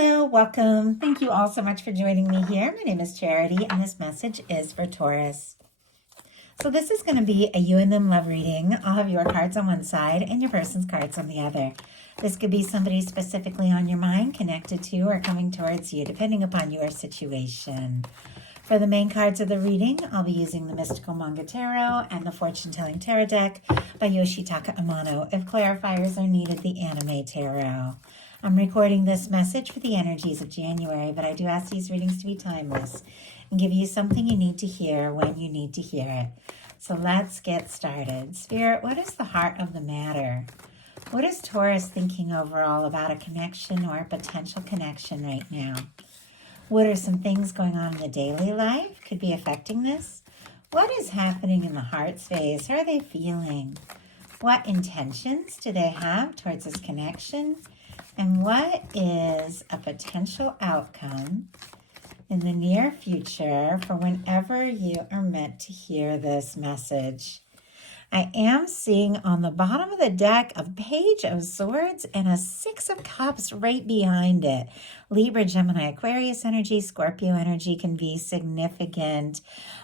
Hello, welcome. Thank you all so much for joining me here. My name is Charity, and this message is for Taurus. So this is going to be a you and them love reading. I'll have your cards on one side and your person's cards on the other. This could be somebody specifically on your mind, connected to, or coming towards you, depending upon your situation. For the main cards of the reading, I'll be using the Mystical Manga Tarot and the Fortune Telling Tarot deck by Yoshitaka Amano. If clarifiers are needed, the Anime Tarot. I'm recording this message for the energies of January, but I do ask these readings to be timeless and give you something you need to hear when you need to hear it. So let's get started. Spirit, what is the heart of the matter? What is Taurus thinking overall about a connection or a potential connection right now? What are some things going on in the daily life could be affecting this? What is happening in the heart space? How are they feeling? What intentions do they have towards this connection? And what is a potential outcome in the near future for whenever you are meant to hear this message? I am seeing on the bottom of the deck a Page of Swords and a Six of Cups right behind it. Libra, Gemini, Aquarius energy, Scorpio energy can be significant.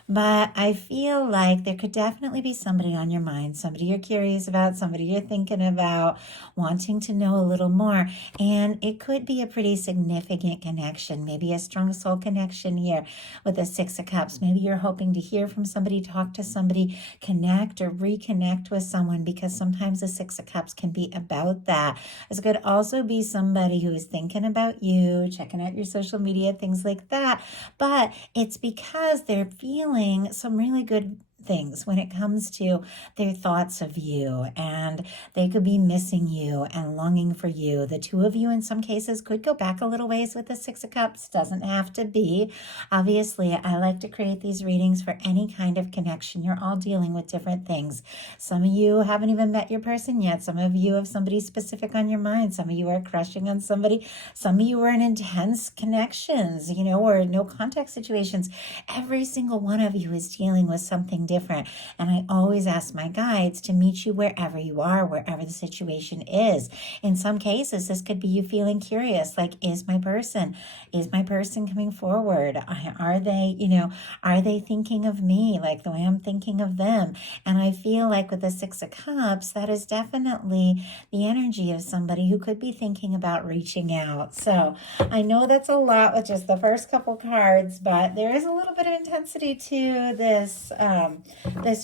But I feel like there could definitely be somebody on your mind, somebody you're curious about, somebody you're thinking about, wanting to know a little more. And it could be a pretty significant connection, maybe a strong soul connection here with the Six of Cups. Maybe you're hoping to hear from somebody, talk to somebody, connect or reconnect with someone, because sometimes the Six of Cups can be about that. This could also be somebody who is thinking about you, checking out your social media, things like that. But it's because they're feeling some really good things when it comes to their thoughts of you, and they could be missing you and longing for you. The two of you in some cases could go back a little ways with the Six of Cups. Doesn't have to be. Obviously, I like to create these readings for any kind of connection. You're all dealing with different things. Some of you haven't even met your person yet. Some of you have somebody specific on your mind. Some of you are crushing on somebody. Some of you are in intense connections, or no contact situations. Every single one of you is dealing with something different. And I always ask my guides to meet you wherever you are, wherever the situation is. In some cases, this could be you feeling curious, like, is my person coming forward? Are they thinking of me like the way I'm thinking of them? And I feel like with the Six of Cups, that is definitely the energy of somebody who could be thinking about reaching out. So I know that's a lot with just the first couple cards, but there is a little bit of intensity to this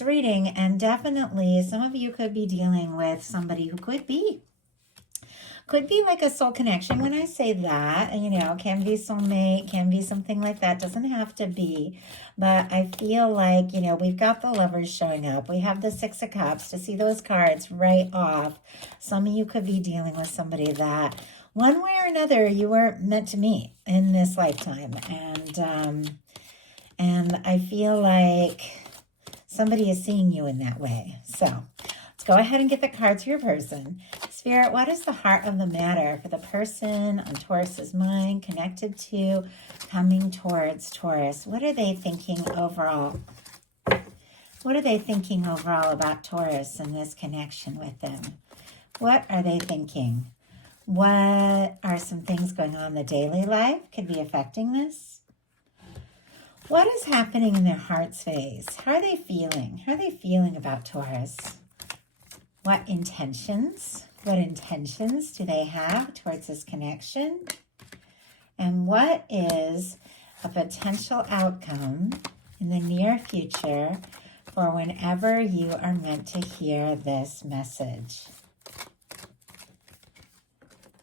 reading, and definitely some of you could be dealing with somebody who could be like a soul connection. When I say that, can be soulmate, can be something like that. Doesn't have to be. But I feel like, we've got the Lovers showing up. We have the Six of Cups to see those cards right off. Some of you could be dealing with somebody that one way or another you were meant to meet in this lifetime. And I feel like somebody is seeing you in that way. So let's go ahead and get the cards for your person. Spirit, what is the heart of the matter for the person on Taurus's mind, connected to, coming towards Taurus? What are they thinking overall? What are they thinking overall about Taurus and this connection with them? What are they thinking? What are some things going on in the daily life could be affecting this? What is happening in their heart space? How are they feeling? How are they feeling about Taurus? What intentions do they have towards this connection? And what is a potential outcome in the near future for whenever you are meant to hear this message?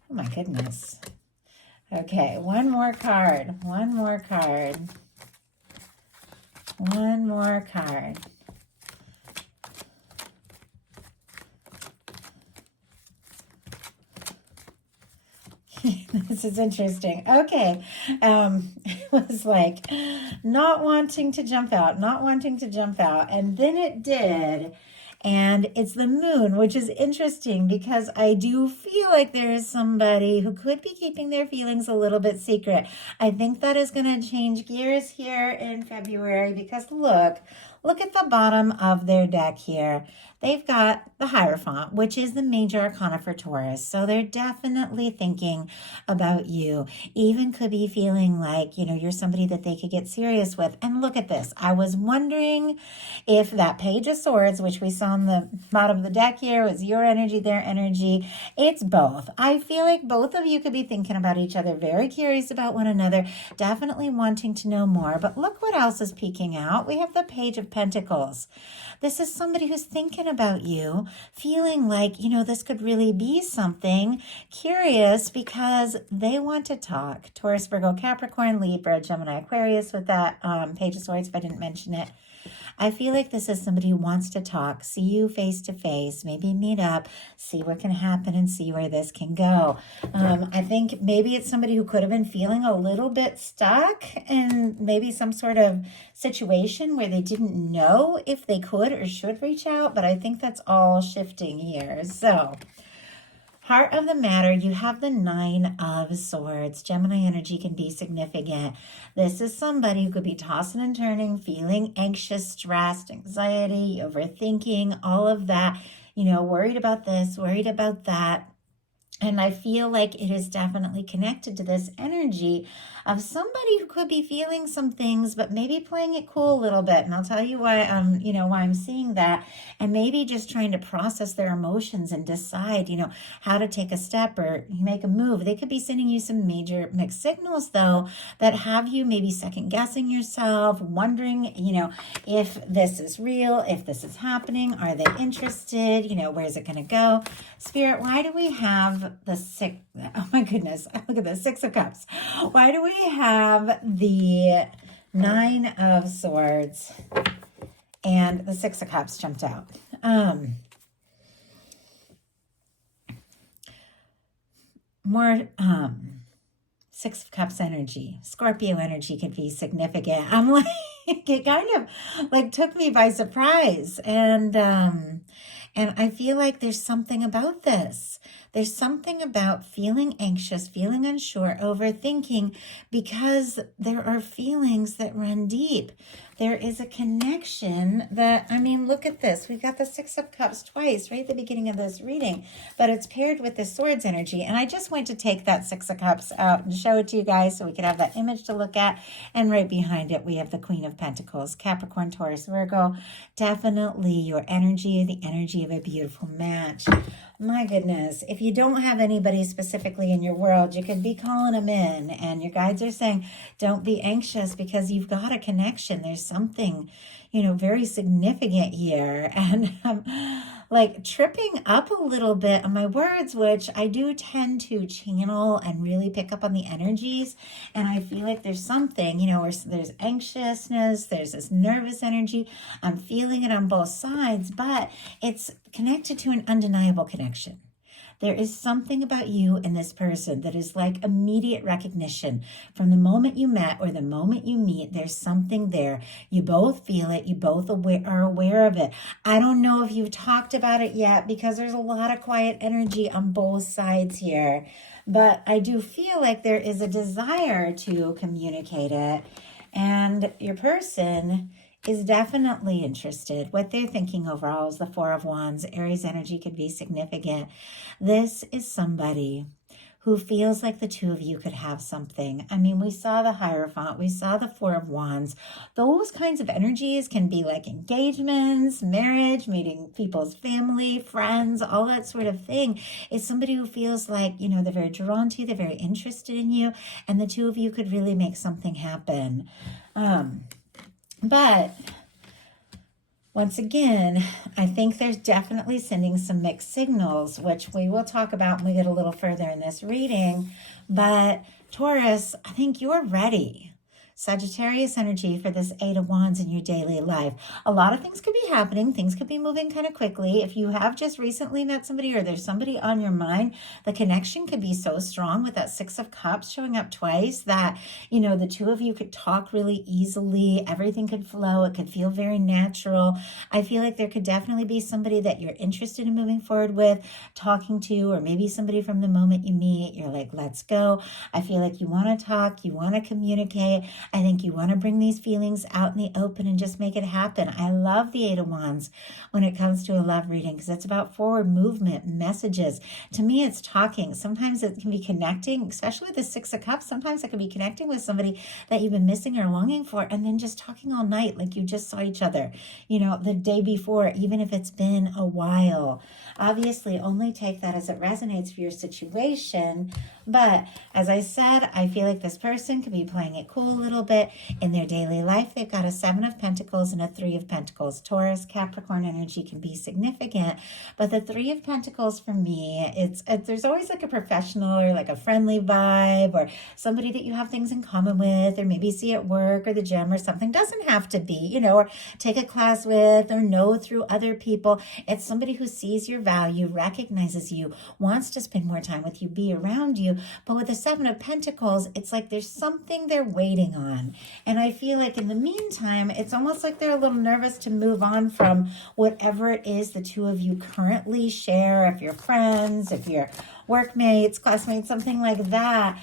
Oh my goodness. Okay, one more card. This is interesting. Okay. It was like not wanting to jump out. And then it did. And it's the moon, which is interesting because I do feel like there is somebody who could be keeping their feelings a little bit secret. I think that is going to change gears here in February because look look at the bottom of their deck here. They've got the Hierophant, which is the major arcana for Taurus. So they're definitely thinking about you. Even could be feeling like, you're somebody that they could get serious with. And look at this. I was wondering if that Page of Swords, which we saw on the bottom of the deck here, was your energy, their energy. It's both. I feel like both of you could be thinking about each other, very curious about one another, definitely wanting to know more. But look what else is peeking out. We have the Page of Pentacles. This is somebody who's thinking about you, feeling like, this could really be something, curious because they want to talk. Taurus, Virgo, Capricorn, Libra, Gemini, Aquarius with that Page of Swords, if I didn't mention it. I feel like this is somebody who wants to talk, see you face to face, maybe meet up, see what can happen and see where this can go. I think maybe it's somebody who could have been feeling a little bit stuck in maybe some sort of situation where they didn't know if they could or should reach out, but I think that's all shifting here. So, heart of the matter, you have the Nine of Swords. Gemini energy can be significant. This is somebody who could be tossing and turning, feeling anxious, stressed, anxiety, overthinking, all of that, worried about this, worried about that. And I feel like it is definitely connected to this energy of somebody who could be feeling some things, but maybe playing it cool a little bit. And I'll tell you why, why I'm seeing that. And maybe just trying to process their emotions and decide, how to take a step or make a move. They could be sending you some major mixed signals, though, that have you maybe second guessing yourself, wondering, if this is real, if this is happening, are they interested, where's it going to go? Spirit, why do we have the Six? Oh my goodness, look at the Six of Cups. Why do we have the Nine of Swords and the Six of Cups jumped out? More Six of Cups energy, Scorpio energy could be significant. I'm like, it kind of like took me by surprise. And I feel like there's something about this. There's something about feeling anxious, feeling unsure, overthinking, because there are feelings that run deep. There is a connection that, look at this. We've got the Six of Cups twice right at the beginning of this reading, but it's paired with the Swords energy. And I just went to take that Six of Cups out and show it to you guys so we could have that image to look at. And right behind it, we have the Queen of Pentacles, Capricorn, Taurus, Virgo. Definitely your energy, the energy of a beautiful match. My goodness, if you don't have anybody specifically in your world, you could be calling them in, and your guides are saying, don't be anxious because you've got a connection. There's something, very significant here. And like tripping up a little bit on my words, which I do tend to channel and really pick up on the energies. And I feel like there's something, where there's anxiousness, there's this nervous energy. I'm feeling it on both sides, but it's connected to an undeniable connection. There is something about you and this person that is like immediate recognition. From the moment you met or the moment you meet, there's something there. You both feel it. You both are aware of it. I don't know if you've talked about it yet because there's a lot of quiet energy on both sides here. But I do feel like there is a desire to communicate it. And your person is definitely interested. What they're thinking overall is the Four of Wands. Aries energy could be significant. This is somebody who feels like the two of you could have something. We saw the Hierophant, we saw the Four of Wands. Those kinds of energies can be like engagements, marriage, meeting people's family, friends, all that sort of thing. It's somebody who feels like, they're very drawn to you, they're very interested in you, and the two of you could really make something happen. But once again, I think there's definitely sending some mixed signals, which we will talk about when we get a little further in this reading. But Taurus, I think you're ready. Sagittarius energy for this Eight of Wands in your daily life. A lot of things could be happening. Things could be moving kind of quickly. If you have just recently met somebody or there's somebody on your mind, the connection could be so strong with that Six of Cups showing up twice that, the two of you could talk really easily. Everything could flow. It could feel very natural. I feel like there could definitely be somebody that you're interested in moving forward with, talking to, or maybe somebody from the moment you meet, you're like, let's go. I feel like you want to talk, you want to communicate. I think you want to bring these feelings out in the open and just make it happen. I love the Eight of Wands when it comes to a love reading because it's about forward movement, messages. To me, it's talking. Sometimes it can be connecting, especially with the Six of Cups. Sometimes it can be connecting with somebody that you've been missing or longing for, and then just talking all night like you just saw each other, the day before, even if it's been a while. Obviously, only take that as it resonates for your situation. But as I said, I feel like this person could be playing it cool a little bit in their daily life. They've got a Seven of Pentacles and a Three of Pentacles. Taurus, Capricorn energy can be significant, but the Three of Pentacles for me, there's always like a professional or like a friendly vibe or somebody that you have things in common with, or maybe see at work or the gym or something. Doesn't have to be, or take a class with or know through other people. It's somebody who sees your value, recognizes you, wants to spend more time with you, be around you. But with the Seven of Pentacles, it's like there's something they're waiting on. And I feel like in the meantime, it's almost like they're a little nervous to move on from whatever it is the two of you currently share, if you're friends, if you're workmates, classmates, something like that,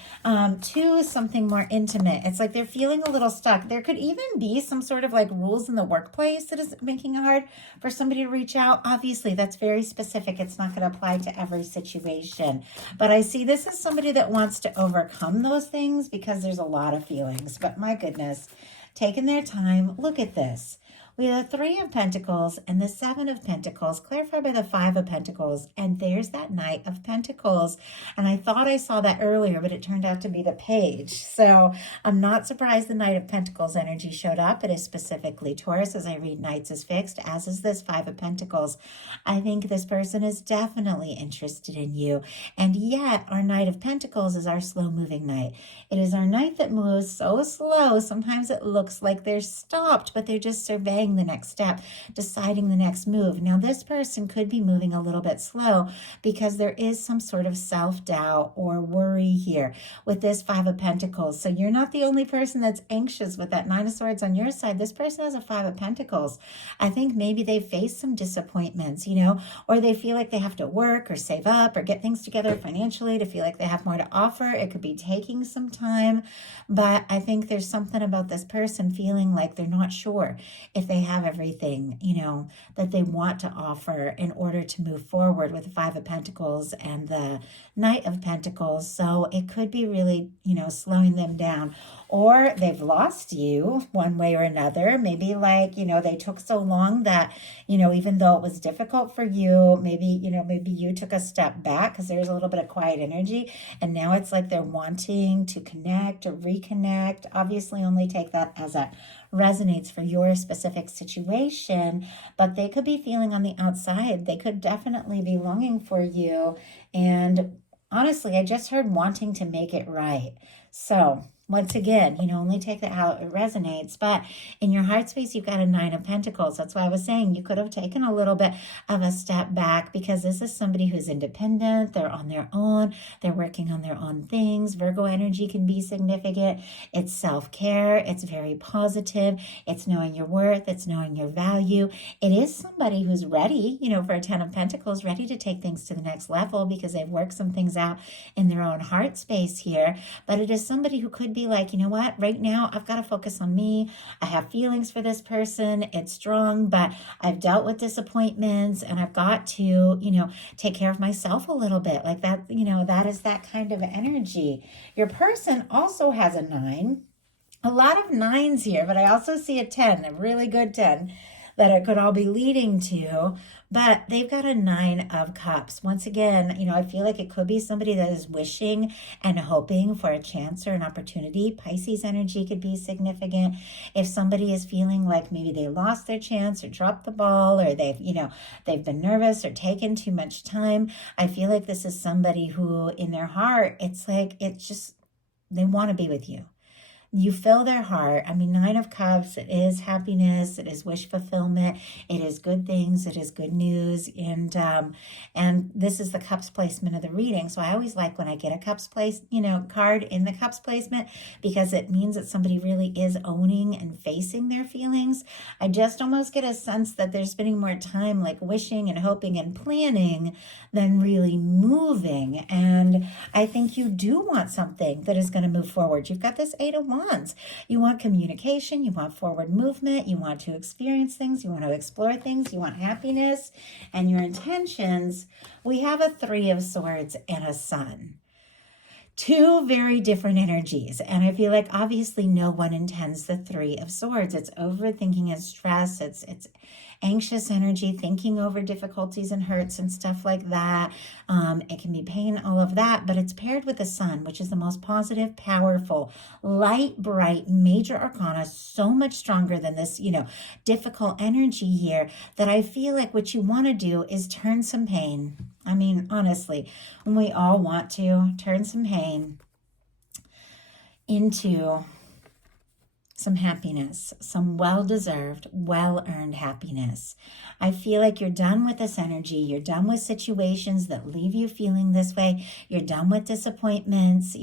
to something more intimate. It's like they're feeling a little stuck. There could even be some sort of like rules in the workplace that is making it hard for somebody to reach out. Obviously, that's very specific. It's not going to apply to every situation. But I see this as somebody that wants to overcome those things because there's a lot of feelings. But my goodness, taking their time. Look at this. We have the Three of Pentacles and the Seven of Pentacles, clarified by the Five of Pentacles, and there's that Knight of Pentacles. And I thought I saw that earlier, but it turned out to be the Page. So I'm not surprised the Knight of Pentacles energy showed up. It is specifically Taurus, as I read Knights is fixed, as is this Five of Pentacles. I think this person is definitely interested in you. And yet, our Knight of Pentacles is our slow-moving knight. It is our knight that moves so slow. Sometimes it looks like they're stopped, but they're just surveying the next step, deciding the next move. Now, this person could be moving a little bit slow because there is some sort of self-doubt or worry here with this Five of Pentacles. So you're not the only person that's anxious with that Nine of Swords on your side. This person has a Five of Pentacles. I think maybe they face some disappointments, or they feel like they have to work or save up or get things together financially to feel like they have more to offer. It could be taking some time, but I think there's something about this person feeling like they're not sure if they have everything, that they want to offer in order to move forward with the Five of Pentacles and the Knight of Pentacles. So it could be really, slowing them down. Or they've lost you one way or another. Maybe they took so long that, even though it was difficult for you, maybe you took a step back because there was a little bit of quiet energy. And now it's like they're wanting to connect or reconnect. Obviously, only take that as a resonates for your specific situation, but they could be feeling on the outside. They could definitely be longing for you. And honestly, I just heard wanting to make it right. So once again, only take that how it resonates. But in your heart space, you've got a Nine of Pentacles. That's why I was saying you could have taken a little bit of a step back because this is somebody who's independent. They're on their own. They're working on their own things. Virgo energy can be significant. It's self-care. It's very positive. It's knowing your worth. It's knowing your value. It is somebody who's ready, for a Ten of Pentacles, ready to take things to the next level because they've worked some things out in their own heart space here. But it is somebody who could be like, what, right now I've got to focus on me. I have feelings for this person. It's strong, but I've dealt with disappointments and I've got to, take care of myself a little bit. Like that, that is that kind of energy. Your person also has a 9. A lot of 9s here, but I also see a 10, a really good 10 that it could all be leading to. But they've got a 9 of Cups. Once again, I feel like it could be somebody that is wishing and hoping for a chance or an opportunity. Pisces energy could be significant. If somebody is feeling like maybe they lost their chance or dropped the ball, or they've been nervous or taken too much time, I feel like this is somebody who in their heart, they want to be with you. You fill their heart. 9 of Cups, it is happiness, it is wish fulfillment, it is good things, it is good news, and this is the Cups placement of the reading. So I always like when I get a Cups card in the Cups placement because it means that somebody really is owning and facing their feelings. I just almost get a sense that they're spending more time like wishing and hoping and planning than really moving. And I think you do want something that is going to move forward. You've got this 8 of Wands. Wands. You want communication, you want forward movement, you want to experience things, you want to explore things, you want happiness, and your intentions. We have a Three of Swords and a Sun. Two very different energies. And I feel like obviously no one intends the Three of Swords. It's overthinking and stress. It's anxious energy, thinking over difficulties and hurts and stuff like that. It can be pain, all of that, but it's paired with the Sun, which is the most positive, powerful, light, bright, major arcana, so much stronger than this, difficult energy here, that I feel like what you want to do is turn some pain. I mean, honestly, when we all want to turn some pain into some happiness, some well-deserved, well-earned happiness. I feel like you're done with this energy. You're done with situations that leave you feeling this way. You're done with disappointments,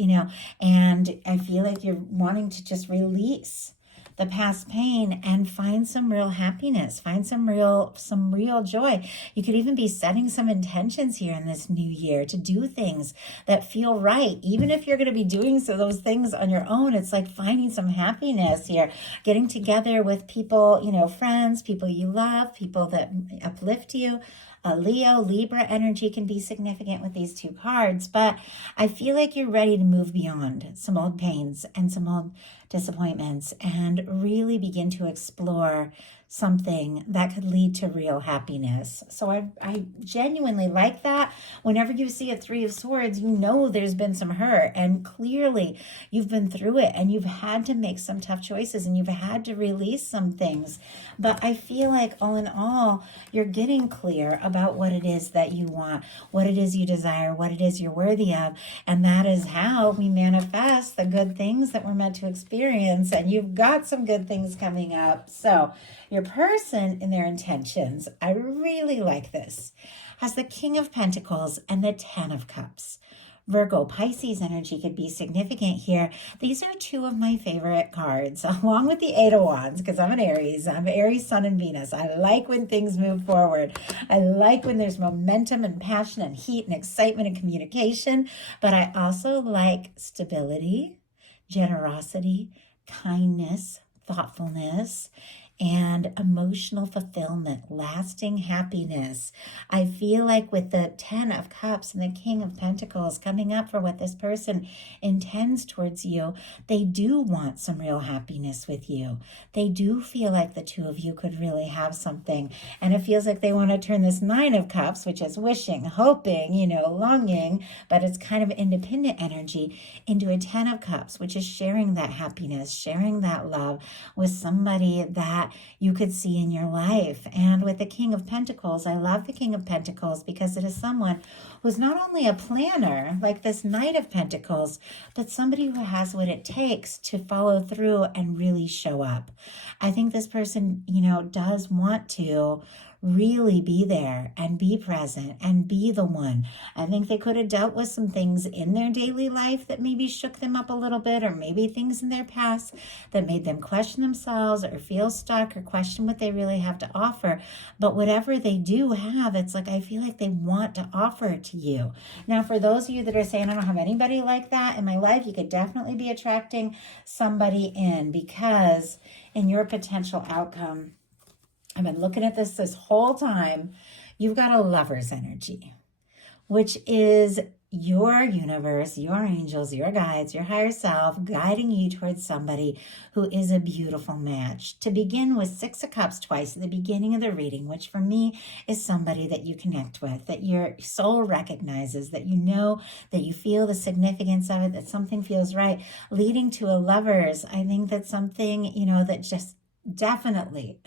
and I feel like you're wanting to just release the past pain and find some real happiness, find some real joy. You could even be setting some intentions here in this new year to do things that feel right. Even if you're going to be doing those things on your own, it's like finding some happiness here, getting together with people, friends, people you love, people that uplift you. Leo, Libra energy can be significant with these two cards, but I feel like you're ready to move beyond some old pains and some old disappointments and really begin to explore something that could lead to real happiness. So I genuinely like that. Whenever you see a Three of Swords, there's been some hurt, and clearly you've been through it and you've had to make some tough choices and you've had to release some things. But I feel like all in all, you're getting clear about what it is that you want, what it is you desire, what it is you're worthy of. And that is how we manifest the good things that we're meant to experience. And you've got some good things coming up. So your person in their intentions, I really like this, has the King of Pentacles and the Ten of Cups. Virgo, Pisces energy could be significant here. These are two of my favorite cards, along with the Eight of Wands, because I'm an Aries. I'm Aries, Sun, and Venus. I like when things move forward. I like when there's momentum and passion and heat and excitement and communication. But I also like stability, generosity, kindness, thoughtfulness, and emotional fulfillment, lasting happiness. I feel like with the Ten of Cups and the King of Pentacles coming up for what this person intends towards you, they do want some real happiness with you. They do feel like the two of you could really have something. And it feels like they want to turn this Nine of Cups, which is wishing, hoping, longing, but it's kind of independent energy, into a Ten of Cups, which is sharing that happiness, sharing that love with somebody that you could see in your life. And with the King of Pentacles, I love the King of Pentacles because it is someone who's not only a planner, like this Knight of Pentacles, but somebody who has what it takes to follow through and really show up. I think this person, does want to really be there and be present and be the one. I think they could have dealt with some things in their daily life that maybe shook them up a little bit, or maybe things in their past that made them question themselves or feel stuck or question what they really have to offer. But whatever they do have, it's like I feel like they want to offer it to you. Now, for those of you that are saying, I don't have anybody like that in my life, you could definitely be attracting somebody in, because in your potential outcome, I've been looking at this whole time. You've got a Lover's energy, which is your universe, your angels, your guides, your higher self guiding you towards somebody who is a beautiful match. To begin with, Six of Cups twice at the beginning of the reading, which for me is somebody that you connect with, that your soul recognizes, that that you feel the significance of it, that something feels right, leading to a Lover's. I think that's something, that just definitely,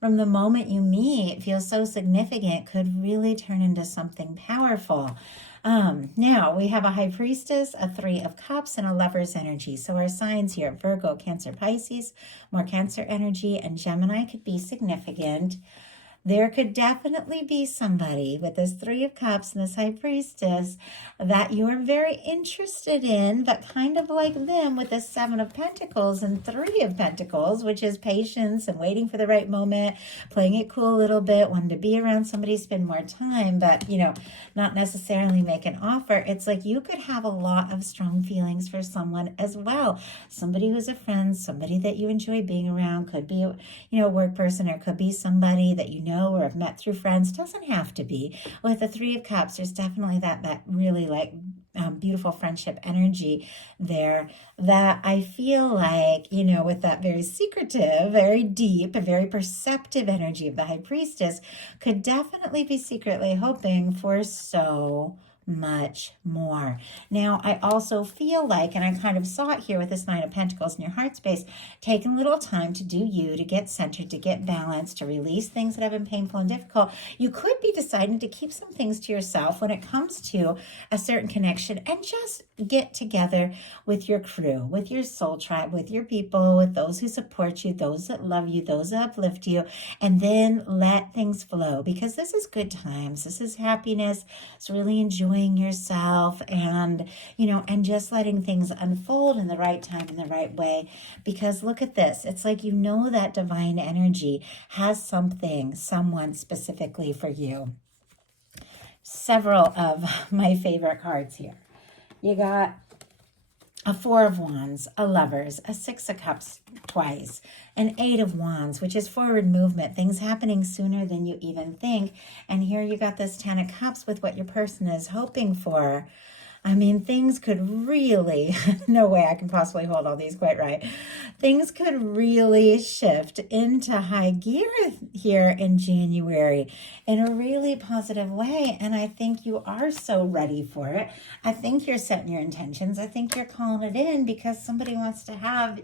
from the moment you meet, feels so significant, could really turn into something powerful. Now we have a High Priestess, a Three of Cups, and a Lover's energy. So our signs here, Virgo, Cancer, Pisces, more Cancer energy, and Gemini could be significant. there could definitely be somebody with this Three of Cups and this High Priestess that you're very interested in, but kind of like them with the Seven of Pentacles and Three of Pentacles, which is patience and waiting for the right moment, playing it cool a little bit, wanting to be around somebody, spend more time, but, not necessarily make an offer. It's like you could have a lot of strong feelings for someone as well. Somebody who's a friend, somebody that you enjoy being around, could be, a work person, or could be somebody that you know or have met through friends. Doesn't have to be. With the Three of Cups, there's definitely that really beautiful friendship energy there that I feel like, with that very secretive, very deep, very perceptive energy of the High Priestess, could definitely be secretly hoping for so much more. Now, I also feel like, and I kind of saw it here with this Nine of Pentacles in your heart space, taking a little time to do you, to get centered, to get balanced, to release things that have been painful and difficult. You could be deciding to keep some things to yourself when it comes to a certain connection and just get together with your crew, with your soul tribe, with your people, with those who support you, those that love you, those that uplift you, and then let things flow, because this is good times. This is happiness. It's really enjoying yourself and, and just letting things unfold in the right time, in the right way. Because look at this. It's like, that divine energy has something, someone specifically for you. Several of my favorite cards here. You got a Four of Wands, a Lovers, a Six of Cups twice, an Eight of Wands, which is forward movement, things happening sooner than you even think. And here you got this Ten of Cups with what your person is hoping for. I mean, things could really, no way I can possibly hold all these quite right. Things could really shift into high gear here in January in a really positive way. And I think you are so ready for it. I think you're setting your intentions. I think you're calling it in because somebody wants to have,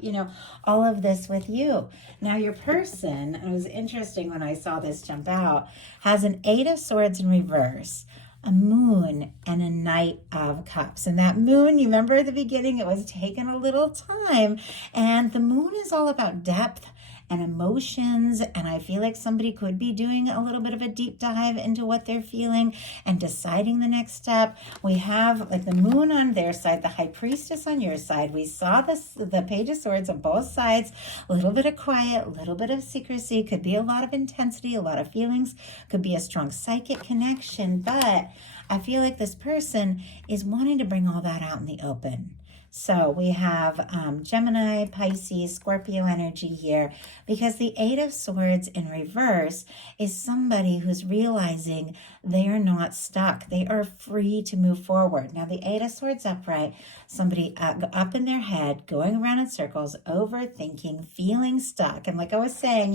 all of this with you. Now, your person, it was interesting when I saw this jump out, has an Eight of Swords in reverse, a Moon, and a Knight of Cups. And that Moon, you remember at the beginning, it was taking a little time. And the Moon is all about depth and emotions. And I feel like somebody could be doing a little bit of a deep dive into what they're feeling and deciding the next step. We have like the Moon on their side, the High Priestess on your side. We saw the Page of Swords on both sides. A little bit of quiet, a little bit of secrecy. Could be a lot of intensity, a lot of feelings. Could be a strong psychic connection. But I feel like this person is wanting to bring all that out in the open. So we have Gemini, Pisces, Scorpio energy here, because the Eight of Swords in reverse is somebody who's realizing they are not stuck. They are free to move forward. Now, the Eight of Swords upright, somebody up in their head, going around in circles, overthinking, feeling stuck. And like I was saying,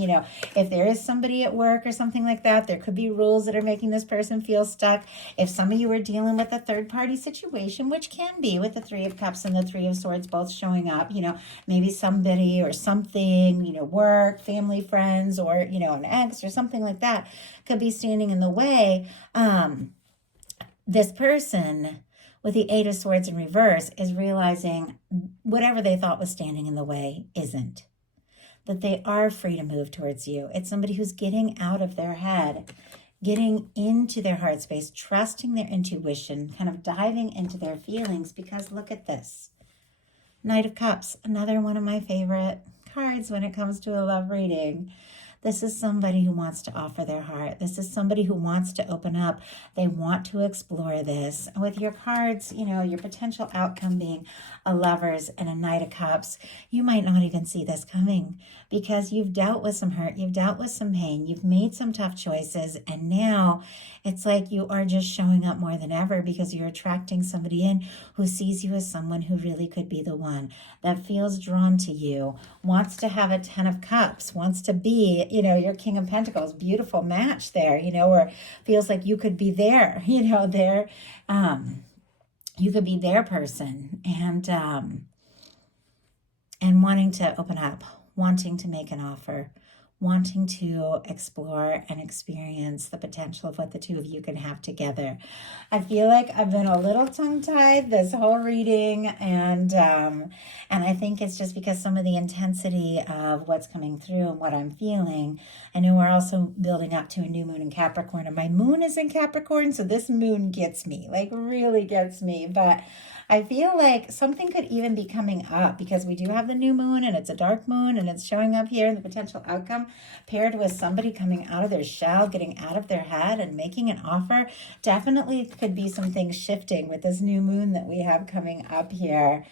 if there is somebody at work or something like that, there could be rules that are making this person feel stuck. If some of you are dealing with a third-party situation, which can be with the Three of Cups and the Three of Swords both showing up, maybe somebody or something, work, family, friends, or, an ex or something like that could be standing in the way. This person with the Eight of Swords in reverse is realizing whatever they thought was standing in the way isn't. That they are free to move towards you. It's somebody who's getting out of their head, getting into their heart space, trusting their intuition, kind of diving into their feelings, because look at this. Knight of Cups, another one of my favorite cards when it comes to a love reading. This is somebody who wants to offer their heart. This is somebody who wants to open up. They want to explore this. With your cards, your potential outcome being a Lovers and a Knight of Cups, you might not even see this coming because you've dealt with some hurt. You've dealt with some pain. You've made some tough choices. And now it's like you are just showing up more than ever because you're attracting somebody in who sees you as someone who really could be the one, that feels drawn to you, wants to have a Ten of Cups, wants to be, your King of Pentacles. Beautiful match there, or feels like you could be there, there, you could be their person, and wanting to open up, wanting to make an offer, wanting to explore and experience the potential of what the two of you can have together. I feel like I've been a little tongue-tied this whole reading, and I think it's just because some of the intensity of what's coming through and what I'm feeling. I know we're also building up to a new moon in Capricorn, and my moon is in Capricorn, so this moon gets me, like really gets me. But I feel like something could even be coming up because we do have the new moon and it's a dark moon and it's showing up here in the potential outcome paired with somebody coming out of their shell, getting out of their head and making an offer. Definitely could be some things shifting with this new moon that we have coming up here.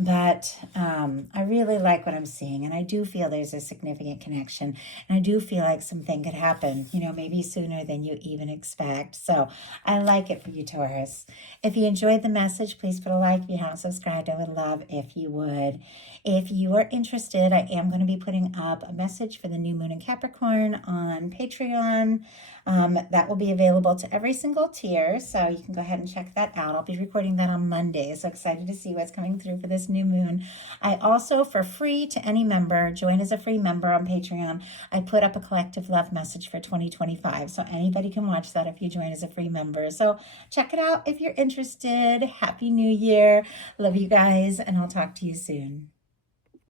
But I really like what I'm seeing, and I do feel there's a significant connection, and I do feel like something could happen, maybe sooner than you even expect. So I like it for you, Taurus. If you enjoyed the message, please put a like. If you haven't subscribed, I would love if you would. If you are interested, I am going to be putting up a message for the new moon in Capricorn on Patreon. That will be available to every single tier, so you can go ahead and check that out. I'll be recording that on Monday, so excited to see what's coming through for this new moon. I also, for free to any member, join as a free member on Patreon, I put up a collective love message for 2025, so anybody can watch that if you join as a free member. So check it out if you're interested. Happy New Year. Love you guys, and I'll talk to you soon.